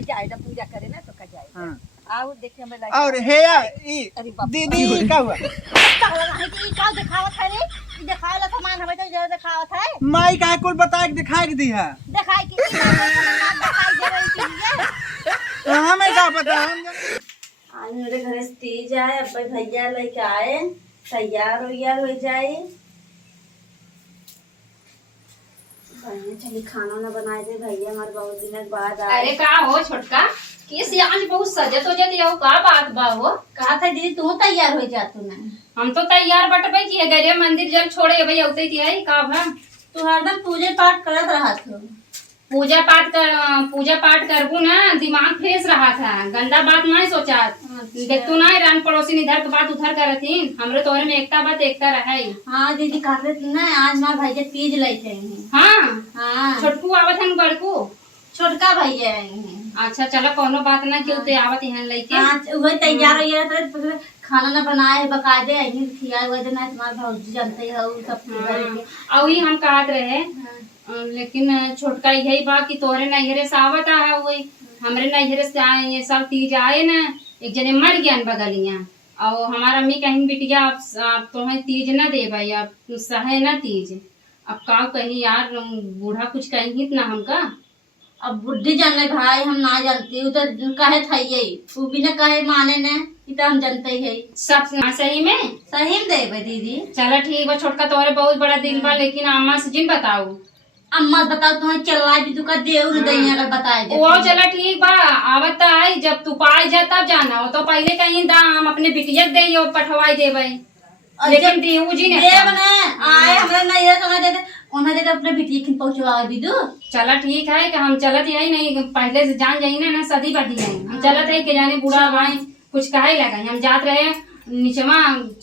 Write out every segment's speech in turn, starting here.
कहा जाए जब पूजा करे ना तो कहा जाए। हाँ। आओ देखे हमें और हे दीदी का हुआ का दिखावत है रे, दिखावे ला सामान हमें तो जो दिखावत है माई का कुल बता के दिखा के दी है दिखाई की दिखाई दे रही चीज तो हमें क्या पता हम आज मेरे घर से तीज आए, अब भैया लेके आए, तैयार हो जाए। भैया चलिए खाना ना बनाए थे, भैया हमारे बहुत दिन बाद आए। अरे का हो छोटका किस आज बहुत सजत हो जाती हो, का बात बा हो? कहा था दीदी तू तैयार हो जा तू ना। हम तो तैयार बटबे की गए मंदिर जल छोड़े भाई औते थी है का भा तू हरदम पूजे पाठ करत रहा था। पूजा पाठ करबू ना दिमाग फ्रेश रहा था, गंदा बात नहीं सोचा। देख तू ना रान पड़ोसी इधर तो बात उधर करतीन, हमरे तोरे में एकता बात एकता रहे। हाँ दीदी कहते थी ना आज मार भैया तीज लेते हैं। हाँ हाँ छोटकू आवत है बड़कू छोटका भैया हैं। अच्छा चलो कोनो बात ना क्यों ते आवत यहाँ लेके। हाँ वही तैयार हो खाना ना बनाए बकायदे अहीं खिया हुआ देना तुम्हारे भौजी जानते हो सब। और ही हम कहत रहे लेकिन छोटका यही बा कि तोहरे नैहरे से आवत है वही हमरे नैहरे से आए ये सब तीज आए ना, एक जने मर गया बगलिया और हमारा अम्मी कहीं बिटिया आप तुम्हें तीज न दे भाई आप सहे न तीज। अब का कहीं यार बूढ़ा कुछ कहीं ना हमका। अब बुढ़ी जाने भाई हम ना जानती हूँ तो कहे था ये तू भी न कहे माने न तो हम जानते है सब सही में सही में दे दीदी। चलो ठीक बा छोटका तोहरे बहुत बड़ा दिल बा, लेकिन अम्मा से जिन बताओ अम्मा बताओ तुम्हें चला भी तू का देव न दही अगर बताए दे वो चला ठीक बा आवत है जब तू पाए जा तब जाना हो तो पहले कहीं दाम अपने बिटिया दे पठवाई दे भाई, लेकिन देऊ जी ने देव न आए हमरा नहीं है तो दे उन्हें दे अपने बिटिया खिन पहुंचवा दीदू। चला ठीक है कि हम चलत यही नहीं पहले से जान जाई ना सदी बाटी है हम चलत है कि जाने बूढ़ा भाई कुछ कहे लगा हम जात रहे नीचवा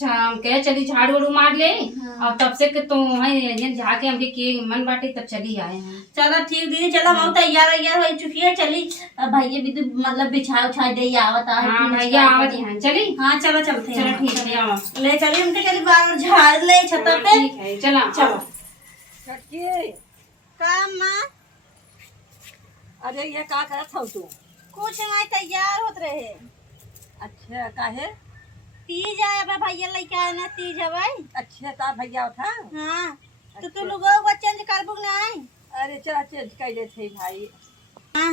कहे चली झाड़ू वाड़ू मार ले। और तब से तो वही जाके हमके के मन बाटे तब चली आए हैं। चलो ठीक दीदी चलो हम तैयार हो चुकी है चली भैया भी मतलब बिछा उछा दे आवत है। हाँ भैया आवत यहाँ चली। हाँ चलो चलते हैं। चलो ठीक है आओ ले चलिए हमके चली बार झाड़ ले छत पे। ठीक है चला चलो छटकी काम माँ अरे ये का करत हो तू? कुछ नहीं तैयार होत रहे। अच्छा काहे? तीज आया बा भैया लेके आए ना तीज है भाई। अच्छा ता भैया उठा। हाँ तो तू लोगों को चेंज करबू नहीं? अरे चला चेंज कर ले थे भाई। हाँ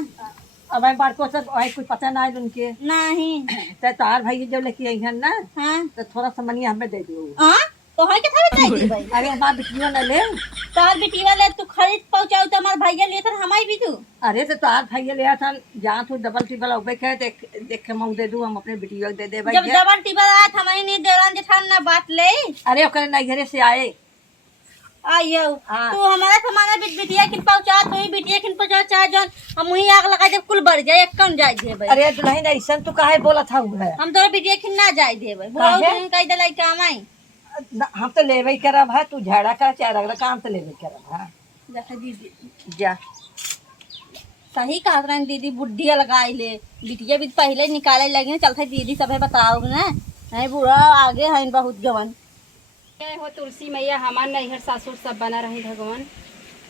अब मैं बार को सब आई कुछ पता ना है उनके नहीं ते तार भाई जब लेके आई हैं ना हाँ तो थोड़ा सा मनी हमें दे दो। हाँ तो है कितना चाहिए भाई? अरे हमार बिटिया न ले। तार बेटी वाले तू खरीद पहुंचाऊ तो हमारे भैया लिए था हमारी भी तू। अरे तो तार भैया ले था जहाँ तू डबल टिबल उबे के देख के मैं दे दूँ हम अपने बिटिया को दे दे भाई। जब डबल टिबल आया था हमारी नहीं देवरान जेठान ना बात ले। अरे ओकरे नैहरे से आए आइयो हाँ। तू हमारा सामान बिटिया खिन पहुंचा तू ही बिटिया खिन पहुंचा चाहे जौन हम वही आग लगा जब कुल बढ़ जाए एक कम जाए दे भाई। अरे दुल्हन ऐसा तू काहे बोला था है? हम तो बिटिया खिन ना जाए दे भाई बुआ काहे? कह दे लाई काम आई। हम तो लेवे करब है तू झाड़ा कर चाहे अगला काम तो लेवे करब है। देखा दीदी जा सही कहा रहे दीदी बुढ़िया लगाई ले बिटिया भी पहले निकाले लगे चलते दीदी सब बताओ ना नहीं बुरा आगे है बहुत जवन। जय हो तुलसी मैया हमार नैहर सासुर सब बना रही भगवान।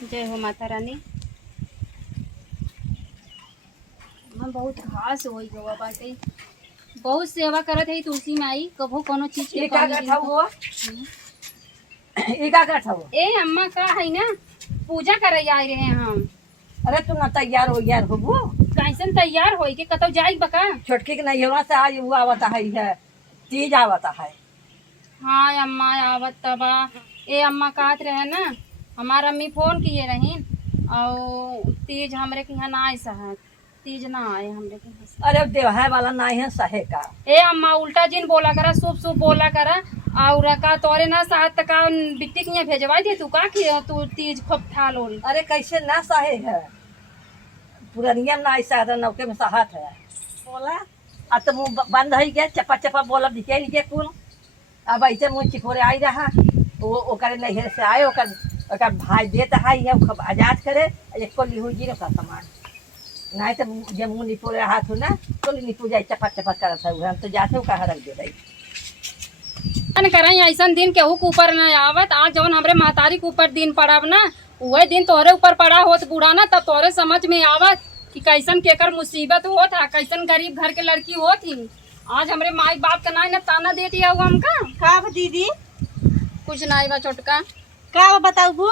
जय हो माता रानी। हम बहुत घास हो गवा बाटे बहुत सेवा करत है तुलसी माई कभो कोनो चीज के का था वो का था वो। ए अम्मा का है ना पूजा करे आए रहे हम। अरे तू ना तैयार हो यार हो वो कैसन तैयार होई के कतौ जाई बका? छोटकी के नैहरा से आज वो आवता है तीज आवता है। हाँ अम्मा आवत तबा। ए अम्मा कहत रहे ना हमार अम्मी फोन किए रही और तीज हमरे के यहाँ ना आए सहत तीज ना आए हमरे के यहाँ से। अरे देवहा वाला नहीं है सहे का। ए अम्मा उल्टा जिन बोला करा शुभ शुभ बोला करा और का तोरे ना साथ का बिट्टी के यहाँ भेजवा दे तू का कि तू तीज खूब ठा लोल। अरे कैसे ना सहे है पूरा नियम ना ऐसा है नौके में सहात है बोला अब तो मुँह बंद है गया चपा चपा बोला दिखे नहीं कुल। अब ऐसे मुँह चिकोरे आई रहा वो ओकर नैहर से आए ओकर भाई देता है खूब आजाद करे एक को लिहू जी का सामान नहीं तो जब मुँह निपोरे हाथ हो ना तो निपू जाए चपा चपा करता है हम तो जाते हो कहाँ रख दे रही कराई ऐसा दिन केहू के ऊपर न आवत आज जवन हमरे महतारी के ऊपर दिन पड़ब ना वही दिन तोहरे ऊपर पड़ा होत बूढ़ा ना तब तोहरे समझ में आवत कि कैसन केकर मुसीबत हो था, कैसन गरीब घर के लड़की हो थी। आज हमरे माई बाप का ना ताना दे दिया हुआ हमका। का बा दीदी? कुछ नहीं बा छोटका, का बा बताऊ बू?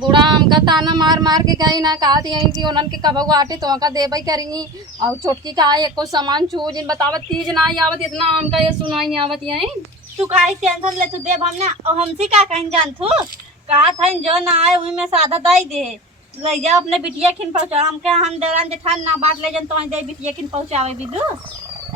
बूढ़ा हमका ताना मार मार के कहीं ना कहा थी कि उन्हन के कबो आटे तो का देबई करेंगी। और छोटकी का एको सामान छू जिन बतावत तीज ना आवत, इतना हमका ये सुनाई आवत यही। तू काहे टेंशन ले, तू देब हम ना। और हमसे का कहीं जान तू कहा था जो ना आए वही में सादा दाई दे ले जा अपने बिटिया खिन पहुंचा। हम के हम देरान जेठान ना बात ले जन तो दे बिटिया खिन पहुंचावे बिदू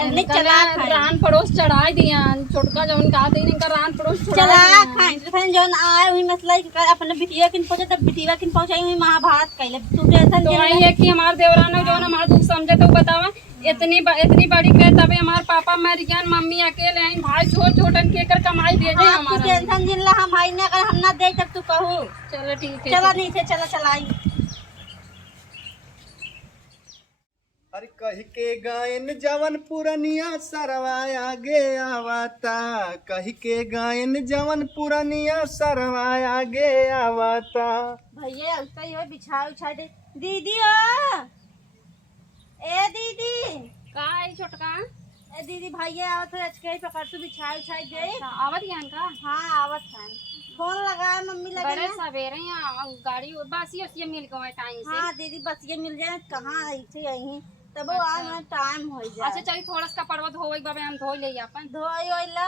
एने चला रान पड़ोस चढ़ाई दिया। छोटका जौन कहा थे इनका रान पड़ोस चला खाई जेठान जो ना आए वही मसला अपने बिटिया खिन पहुंचा तब बिटिया खिन पहुंचाई वही महाभारत कइले। तू टेंशन तो वही है कि हमार देवराना जो हमार दुख समझे तो बतावा। इतनी बड़ी कह तबे हमार पापा मर गया, मम्मी अकेले हैं, भाई छोट छोटन केकर कमाई भेजे हमारा। तू टेंशन जिन ला हम भाई ना कर हम ना दे तब तू कहू। चलो ठीक है, चला नहीं थे चला चलाई। अरे कही के गायन जवन पुरनिया सरवाया गे आवता, कही के गायन जवन पुरनिया सरवाया गे आवता। भैया उसका ये बिछा उछा दे दीदी। ओ ए दीदी, का है छोटका? ए दीदी भैया आवत है के पकड़ तू बिछा उछा दे। आवत यान का? हाँ आवत है। फोन लगा मम्मी लगे बड़े ना। सवेरे यहाँ गाड़ी बासी उसी मिल गए टाइम से। हाँ दीदी बस ये मिल जाए कहाँ ऐसे यहीं तब आज में टाइम हो जाए। अच्छा चलिए थोड़ा सा कपड़वा धोई बाबे हम धो ले अपन। धोई ओइला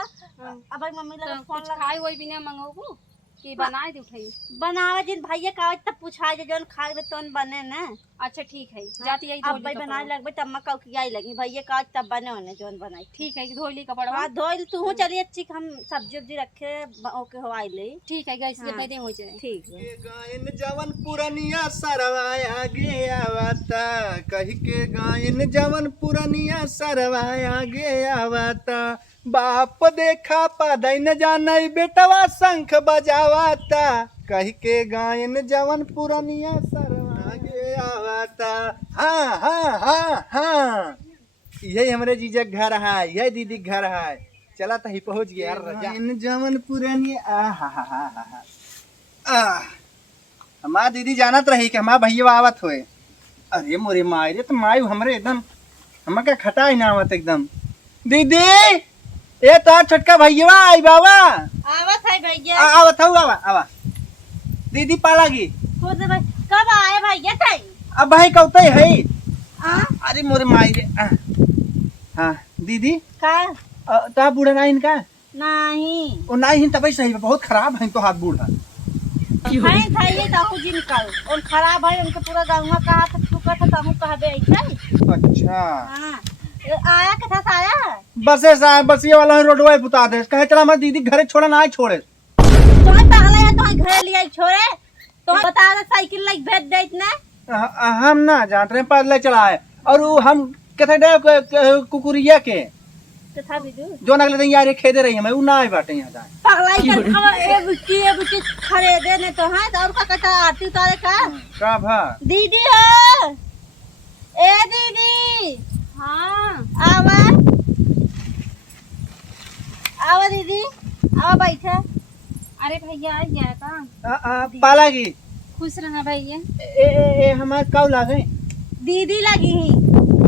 अब मम्मी लगे तो फोन कुछ लगा खाई होई बिना मंगोबू कि बनाए दे उठाई। बनावे जिन भैया का तब पूछा जे जोन खाए तोन बने ना। अच्छा ठीक है, जाती है अब भाई बनाए लगबे तब मक्का की आई लगी भैया का तब बने होने जोन बनाई। ठीक है, धो ली कपड़वा। हाँ धोई तू चलिए अच्छी हम सब्जी उब्जी रखे ओके हो आई ले। ठीक है गैस हाँ। दे हो जाए। ठीक है। के गायन जवन पुरनिया सरवाया गे आवता, कही के गायन जवन पुरनिया सरवाया गे आवता। बाप देखा पादई न जाने बेटवा शंख बजावाता, कही के गायन जवन पुरनिया सरवाया गे आवता। हाँ हाँ हाँ हाँ यही हमारे जीजा के घर है, यही दीदी के घर है। चला तो ही पहुंच गया रजा इन जवन पुरनिया। हमार दीदी जानत रही कि हमार भैया आवत होए। अरे मोरे माई रे, तो माई हमरे एकदम हम का खटा ही ना आवत एकदम। दीदी ए तो छोटका भैया आई बाबा आवत है भैया। आवत हूँ आवा आवा। दीदी पालागी खुद भाई कब आए भैया ताई? अब भाई कौते है। हाँ अरे मोरे माई रे। हाँ दीदी का तो बूढ़ा ना इनका नहीं वो ना ही तभी सही बहुत खराब है तो हाथ बूढ़ा। भाई खाइए ताऊ जिन कल और खराब है उनके पूरा गाँव में कहा था ठुका था ताऊ कहबे ऐसे। अच्छा हाँ आया कथा से आया बसे साहब बस ये वाला रोडवा पुता दे कहे चला मैं दीदी घरे छोड़ा ना छोड़े। तुम्हें पहले या तुम्हें घर लिया छोड़े तो बता दे साइकिल लाइक भेज दे इतने। हम ना जानते हैं पैदल चला है और वो हम कहते डे कुकुरिया के कथा भी दू जो अगले दिन यार खेदे रही हमें वो ना आए बाटे यहाँ जाए पगलाई कर अब ए बुच्ची खरीदे ने तो है और का कथा आरती उतारे का भा दीदी हो ए दीदी। हाँ आवा आवा दीदी आवा बैठे। अरे भैया आ गया का? पालागी खुश रहा भैया। ए हमारे कौ लागे दीदी लगी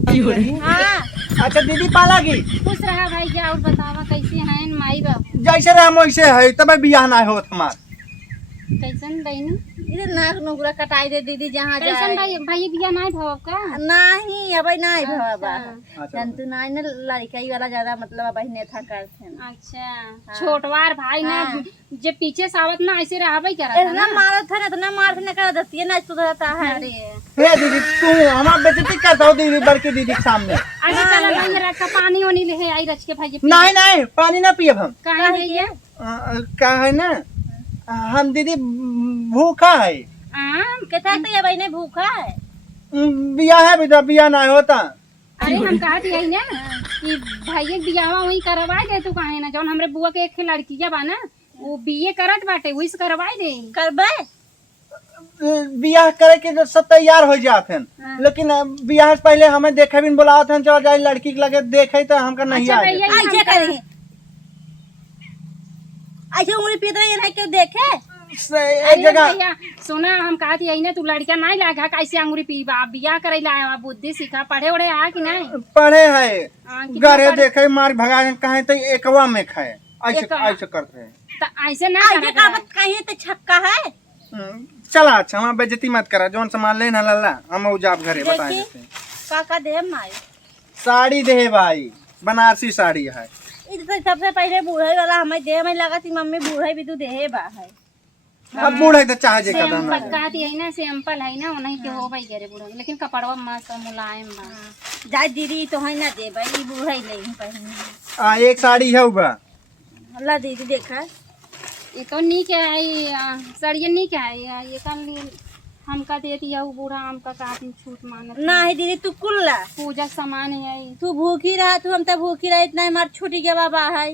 ही। हाँ अच्छा दीदी पालागी खुश रहा भैया। और बतावा कैसे हैं माई बाप? जैसे रहा वैसे है तब बियाह ना होत हमार। कैसन बहनी? इधर नाक नुगरा कटाई दे दीदी जहाँ कैसन जाए। भाई भाई बिया नहीं भव का? नहीं अब नहीं भवा अच्छा। जंतु नहीं ना लड़काई वाला ज्यादा मतलब अब ने था करते ना। अच्छा छोटवार भाई ना हाँ। जे पीछे सावत ना ऐसे रहबे क्या इतना मारा था ना इतना मार ना कर देती है ना सुधरता है। अरे हे दीदी तू हमार बेइज्जती करता हो दीदी बड़की दीदी के सामने। अरे चल भाई रख पानी होनी ले आई रच के भाई। नहीं नहीं पानी ना पिए हम काहे भैया? का है ना हम दीदी भूखा है। कहता तो ये बहने भूखा है। बियाह है बेटा बियाह ना होता। अरे हम कहत यही ना कि भैया बियाहवा वही करवाए दे तू काहे ना जौन हमरे बुआ के एक लड़किया बा ना वो बीए करत बाटे वही से करवाए दे। करबे बियाह करे के जो सब तैयार हो जाते हैं लेकिन बियाह से पहले हमें देखे भी बुलाते हैं चल जाए लड़की के लगे देखे तो हमका नहीं अच्छा आ भैया ऐसे करेंगे ऐसे उंगली पीत रही है क्यों देखे एक जगह भैया सुना हम कहा थी यही ना तू लड़का नहीं लागा कैसे अंगूरी पीबा बियाह करे ला बुद्धि सीखा पढ़े उड़े आ कि नहीं पढ़े है कितना घरे पढ़े? देखे मार भगा कहे तो एकवा में खाए ऐसे एकवा। ऐसे करते हैं। तो ऐसे ना आगे का बात कहीं तो छक्का है। चला अच्छा हमारा बेइज्जती मत करा जौन सामान लेना लल्ला हम उजाब घरे बता देखी देते काका दे माई साड़ी दे भाई बनारसी साड़ी है इधर सबसे पहले बूढ़े वाला हमें दे में लगा थी मम्मी बूढ़े भी तू दे बा है। अब बूढ़े तो चाहे जे कदम सैंपल कहा थी यही ना सैंपल है ना उन्हीं के हो भाई घरे बूढ़ा लेकिन कपड़वा मस्त मुलायम बा जाए दीदी तो है ना दे भाई बूढ़ा ही ले पहले एक साड़ी है बा अल्लाह दीदी देखा ये तो नीक है सड़िया नीक है ये कल हमका देती है वो बूढ़ा हमका काफी छूट मांगत नहीं दीदी तू कुल्ला पूजा सामान है तू भूखी रहा तू हम तो भूखी रहे इतना हमार छुट्टी के बाबा है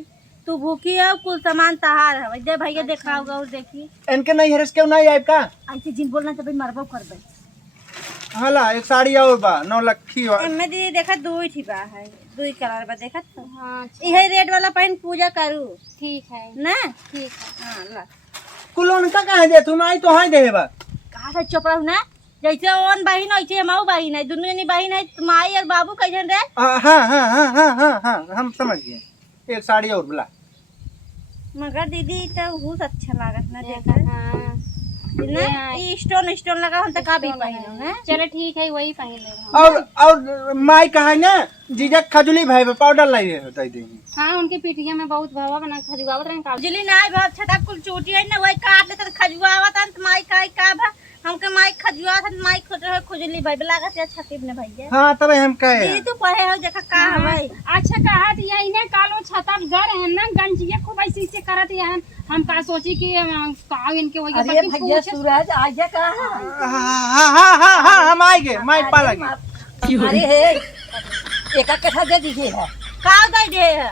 तू भूखी है कुल सामान तहार है दे भैया दिखाओगा और देखी इनके नहीं हरस क्यों नहीं आइब का ऐसे जिन बोलना तो भाई मरबो करबे हाला एक साड़ी और बा 9 लखी बा एमे दीदी देखा दो ही बा है दो ही कलर बा देखा तो हाँ यही रेड वाला पहन पूजा करू ठीक है ना ठीक है हाँ ला कुल उनका कहे दे तुम आई तो हाई दे बा कहा था चोपड़ा ना जैसे ओन बहिन वैसे हमाऊ बहिन है दोनों जनी बहिन है माई और बाबू कैसन रहे हाँ हाँ हाँ हाँ हाँ हाँ हाँ हम समझ गए एक साड़ी और बुला मगर दीदी तो बहुत अच्छा लागत ना देखा हाँ ना ई स्टोन स्टोन लगा हम तो का भी पहनो ना चलो ठीक है वही पहन ले और माई कहा ना जीजा खजुली भाई पाउडर लाई है बताई देंगे हाँ उनके पीठिया में बहुत भावा बना खजुआवत रहे काफी जुली ना भाव छटा कुल चोटी है ना वही काट लेते खजुआ आवत अंत माई का भा हमके माई खजुआ था माई खुजली भाई लागत है छतीब ने भैया हाँ तब हम कहे दीदी तू पढ़े हो देखा का है भाई अच्छा कहा दिया इन्हें कालो छता घर है ना गंजिया खूब ऐसे से करत है हम का सोची कि का इनके वही अरे भैया सूरज आज का हाँ हाँ हाँ हाँ हम आएंगे माई पाला अरे हे एक कथा दे दीजिए है का दे दे है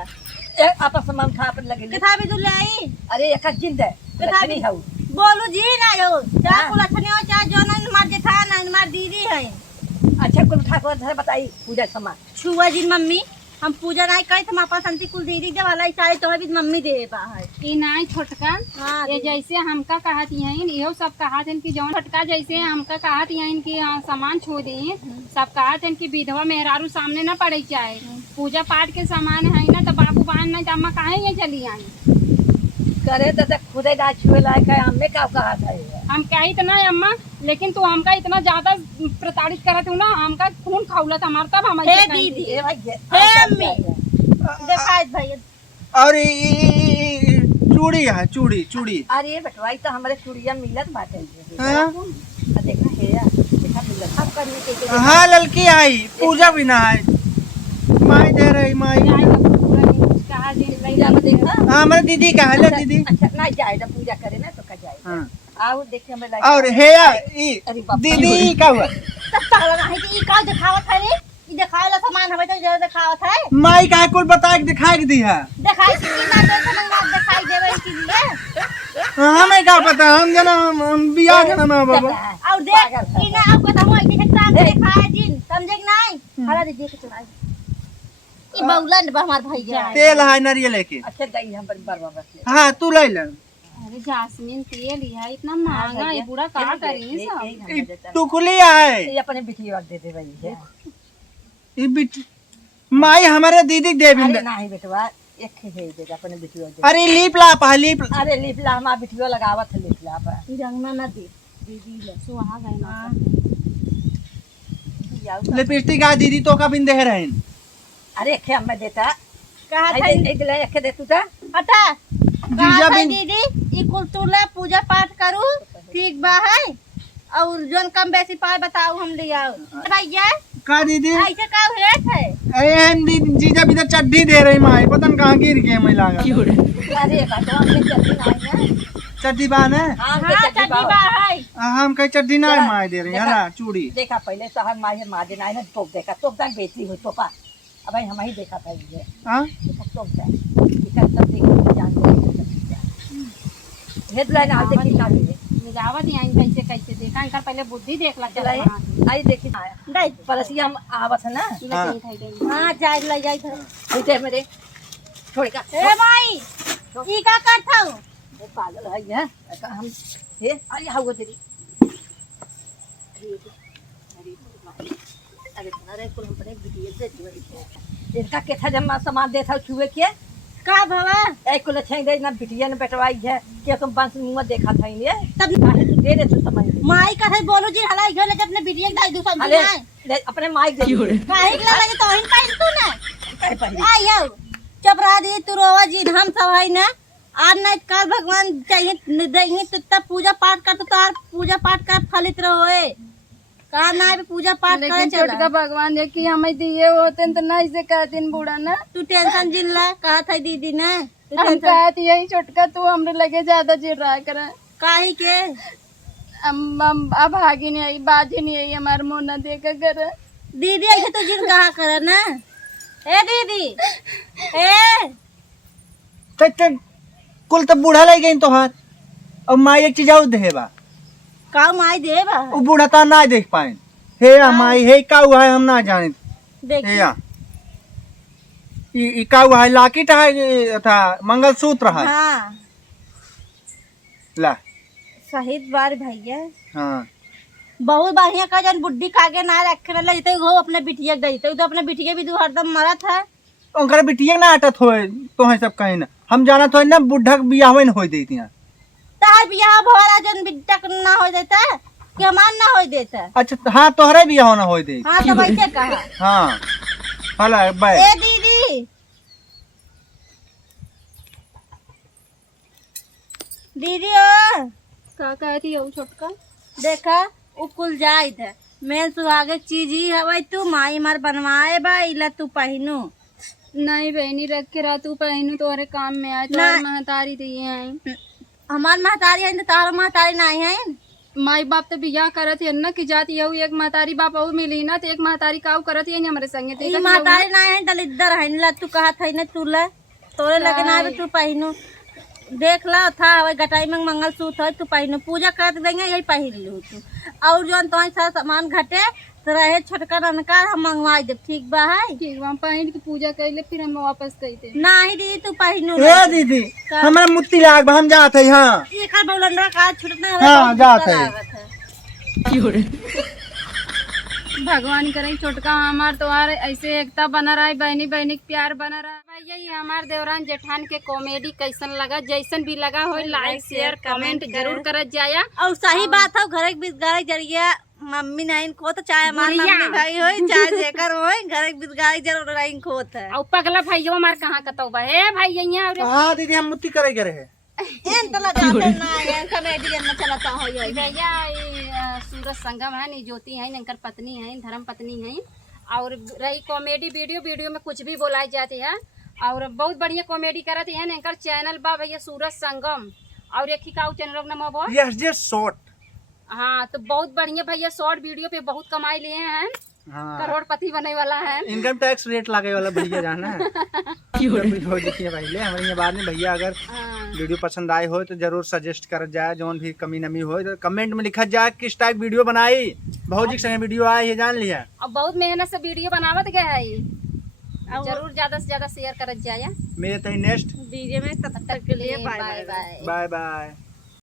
एक आपस में खा पर लगे कथा भी दुले आई अरे एक जिंद है कथा भी है बोलू जी ना हो चाहे कुल अच्छा हो चाहे जो ना मार जेठा ना मार दीदी है अच्छा कुल ठाकुर धर बताई पूजा समान छुआ जी मम्मी हम पूजा नहीं करे तो मापा संती कुल दीदी दे वाला चाहे तो भी मम्मी दे बा है ई नाई छोटका हाँ ये जैसे हमका कहत हैं इहो सब कहत हैं कि जौन छोटका जैसे हमका कहत हैं कि सामान छो दी सब कहत हैं कि विधवा मेहरारू सामने न पड़े चाहे पूजा पाठ के सामान है ना तो बाबू बहन नहीं तो अम्मा काहे ये चली आई करे तो खुदे ना छुए लायक है हमें का कहा था हम क्या इतना है अम्मा लेकिन तू हमका इतना ज्यादा प्रताड़ित करत हूँ ना हमका खून खाउला था हमार तब हम हे ऐसे कहीं दीदी ए भाई हे अम्मी देखा भैया और चूड़ी है चूड़ी चूड़ी अरे बटवाई तो हमारे चूड़िया मिलत बाटे हाँ? देखा है देखा मिलत सब करने के हाँ लड़की आई पूजा भी ना है माई दे रही माई कहा जी पूजा में देखा हाँ हमारे दीदी का है ले दीदी अच्छा नहीं जाएगा पूजा करे ना तो का जाएगा हाँ आओ देखे हमें और हेया ई अरे बाप दीदी ई का हुआ तब पागल नहीं कि ई का दिखावत है रे ई दिखावेला सामान हमें तो जरूर दिखावत है माई का कुल बता के दिखा के दी है दिखाई कि ना तो समझ दिखाई देवे के लिए हमें क्या पता हम जना हम बियाह जना ना बाबा और देख ई ना अब कथा हो ऐसे टांग के दिखाए जिन समझे कि नहीं हरा दीदी के चुराई ई बौलन बा हमार भैया तेल है नारियल लेके अच्छा दही हम बरबा बस ले हाँ तू ले ले अरे जास्मीन तेल है इतना महंगा ये बूढ़ा का करी सब टुकली है ये अपने बिटिया वाले दे दे भाई है ई बिट माई हमारे दीदी दे भी अरे नहीं बेटवा एक है दे अपने बिटिया दे अरे लीप ला पा लीप अरे लिपला हमारा बिटिया लगावत है लिपला पर ई रंगना ना दे दीदी ले सुहा गए ना लिपस्टिक आ दीदी तो का बिन दे रहे अरे खे हमें देता कहा था एक ले एक दे तू ता हटा जीजा कहा था बिन दीदी ई कुल तुला पूजा पाठ करू ठीक बा है और जोन कम बेसी पाए बताओ हम ले आओ भैया का दीदी ऐसे का रेट है अरे हम दीदी जीजा भी तो चड्डी दे रही माई पता न कहाँ गिर गए मैं लागा अरे भगवान के चलती नहीं है चड्डी बान है हां हाँ चटी बा है हम कहीं चड्डी ना माई दे रही है ना चूड़ी देखा पहले तो हम माहे मार देना है ना टोप देखा टोप तक बेचती हुई टोपा अब हम ही देखा था ये हाँ देखा टोप जा इधर सब देख जान हेडलाइन आ देखी का है मिलावत यहाँ कैसे कैसे देखा इनका पहले बुद्धि देख ला चला आई देखी दे परसिया हम आवत है ना हां जाए ले जाए इधर मेरे छोड़ का ए माई ई का करथौ अरे पागल है ये का हम हे अरे हाउ तेरी अरे कुल हम पर वीडियो दे दो इनका केथा जमा सामान दे था छुए के का भवा ए कुल छेंग दे ना बिटिया ने बेटवाई है के तुम बंस मुंह देखा था इने तब काहे तू दे तू समझ माई का है बोलो जी हलाई गले अपने बिटिया के दाई दूसरा अरे नहीं ले अपने माइक दे काहे के लगे तो हिन पाइन तू ना काहे पहले आ यो चपरा दी तू रोवा जी हम सब है ना आज नहीं कल भगवान चाहिए देंगे तो तब पूजा पाठ कर तो तार पूजा पाठ कर फलित रहोए कहा ना है पूजा पाठ करे लेकिन चला छोटका भगवान जे कि हमें दिए होते तो नहीं से कहतीन बूढ़ा ना तू टेंशन जिन ला कहा था दीदी ने तू हम टेंशन कहत यही छोटका तू हमरे लगे ज्यादा चिड़ रहा करे काहे के अब भागी नहीं आई बाजी नहीं आई हमारे मुंह न देखा करे दीदी ऐसे तो जिन कहा करे ना ए दीदी ए ते कुल तो बूढ़ा लग गई तोहार अब माई एक चीज और देबा का माई देबा वो बूढ़ा ता ना देख पाए हे माई हे का हुआ है हम ना जाने देख हे या ई का हुआ है लाकिट है था मंगलसूत्र है हाँ ला शहीद बार भैया हाँ बहुत बढ़िया का जन बुड्ढी कागे ना रखे ले जते हो अपने बिटिया दई तो अपने बिटिया भी दू हरदम मरत है ओकर बिटिया ना आटत होए तो है सब कहीं ना हम जाना तो ना बुढ़ा के बियाह में होई देती हैं तार बियाह भोला जन बिटक ना हो जाता कि हमान ना हो देता अच्छा हाँ तोहरे बियाह होना होई दे हाँ तो वैसे कहा हाँ हला बाय ए दीदी दीदी ओ का कहती हो छोटका देखा उ कुल जाइत है मेन सुहागे चीज ही हवे तू माई मार बनवाए बा इला तू पहनू नहीं बहनी रख के रहा तू पहनू तोहरे काम में आए तो महतारी दिए हैं हमार महतारी है तो तार महतारी नहीं है माई बाप तो बियाह करत है ना कि जात यहू एक महतारी बाप और मिली ना तो एक महतारी काऊ करत है हमारे संगे ई महतारी नहीं है दलिद्दर है ला तू कहा था ना तू ला तोरे लगे ना तू पहनू देख ला था वही गटाई में मंगलसूत्र है तू पहनू पूजा कर देंगे यही पहन लू तू और जो तो सारा सामान घटे तो रहे छोटका रनका हम मंगवा दे ठीक बा है ठीक वहाँ पहन के पूजा कर ले फिर हम वापस कहते नहीं दीदी तू पहनू ए दीदी हमरा मुत्ती लाग हम जात है हां एक हर बोलंडा का छुटना हाँ, जात है। भगवान करे छोटका हमार तोहार ऐसे एकता बना रहा है बहनी बहनी के प्यार बना रहा है भैया ये हमार देवरान जेठान के कॉमेडी कैसन लगा जैसन भी लगा हो लाइक शेयर कमेंट जरूर करत जाया और सही बात है घर के बिजगाड़ी जरिए मम्मी नहीं को तो चाहे हमार मम्मी भाई होई चाहे जेकर होई घर के बिजगाड़ी जरूर नहीं खोत है और पगला भाइयों हमार कहाँ कतौ बा हे भाई यहाँ हां दीदी हम मुत्ती करे करे है एन तला जाते ना एन कमेटी में चलाता हो ये भैया ये सूरज संगम है नी ज्योति है इनकर पत्नी है धर्म पत्नी है और रही कॉमेडी वीडियो में कुछ भी बोलाई जाती है और बहुत बढ़िया कॉमेडी करत है इनकर चैनल बा भैया सूरज संगम और एक ही का चैनल का नाम बा यस जस्ट शॉर्ट हाँ तो बहुत बढ़िया भैया शॉर्ट वीडियो पे बहुत कमाई लिए हैं हाँ करोड़पति बनने वाला है इनकम टैक्स रेट लागे वाला भैया जाना है देखिए पहले हमारे यहाँ बाद में भैया अगर वीडियो पसंद आए हो तो जरूर सजेस्ट कर जाए जो भी कमी नमी हो तो कमेंट में लिखा जाए किस टाइप वीडियो बनाई बहुत जी संगे वीडियो आए ये जान लिया और बहुत मेहनत से वीडियो बनावत गया है जरूर ज्यादा से ज्यादा शेयर करत जाए मेरे तई नेक्स्ट डीजे में तब तक के लिए बाय बाय बाय बाय